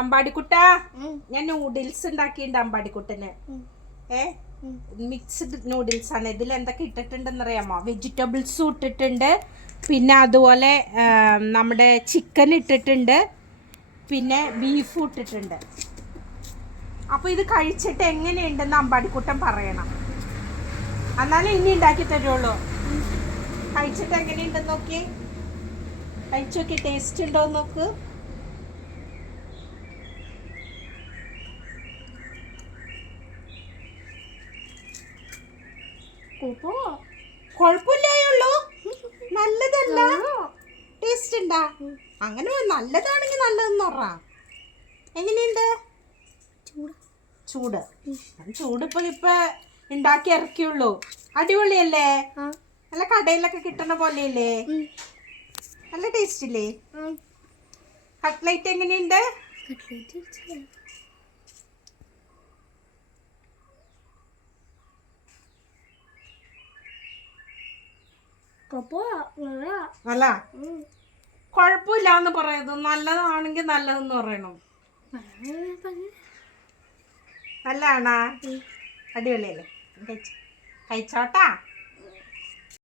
അമ്പാടിക്കുട്ട, ഞാൻ നൂഡിൽസ് ഉണ്ടാക്കിയിട്ടുണ്ട് അമ്പാടിക്കുട്ടന്. Mixed noodles ആണ്. ഇതിൽ എന്തൊക്കെ ഇട്ടിട്ടുണ്ടെന്ന് അറിയാമോ? വെജിറ്റബിൾസും ഇട്ടിട്ടുണ്ട്, പിന്നെ അതുപോലെ നമ്മുടെ ചിക്കൻ ഇട്ടിട്ടുണ്ട്, പിന്നെ ബീഫും ഇട്ടിട്ടുണ്ട്. അപ്പോൾ ഇത് കഴിച്ചിട്ട് എങ്ങനെയുണ്ടെന്ന് അമ്പാടിക്കുട്ടൻ പറയണം, എന്നാലും ഇനി ഉണ്ടാക്കി തരുള്ളൂ. കഴിച്ചിട്ട് എങ്ങനെയുണ്ടെന്ന് നോക്കി, കഴിച്ചു നോക്കി, ടേസ്റ്റ് ഉണ്ടോ നോക്ക്. കുഴപ്പമില്ലായുള്ളൂ, നല്ലതല്ല, ടേസ്റ്റ് ഉണ്ടാ? അങ്ങനെ നല്ലതാണെങ്കിൽ നല്ലതെന്ന് പറ. എങ്ങനെയുണ്ട്? ചൂട് ചൂട് ഇപ്പൊ ഉണ്ടാക്കി ഇറക്കിയുള്ളൂ. അടിപൊളിയല്ലേ? നല്ല കടയിലൊക്കെ കിട്ടുന്ന പോലെയല്ലേ? നല്ല ടേസ്റ്റ് ഇല്ലേ? കട്ട്ലൈറ്റ് എങ്ങനെയുണ്ട്? നല്ല കുഴപ്പമില്ല എന്ന് പറയുന്നത്. നല്ലതാണെങ്കിൽ നല്ലതെന്ന് പറയണം. നല്ലതാണാ? അടിപൊളിയല്ലേ? കഴിച്ചോട്ടാ.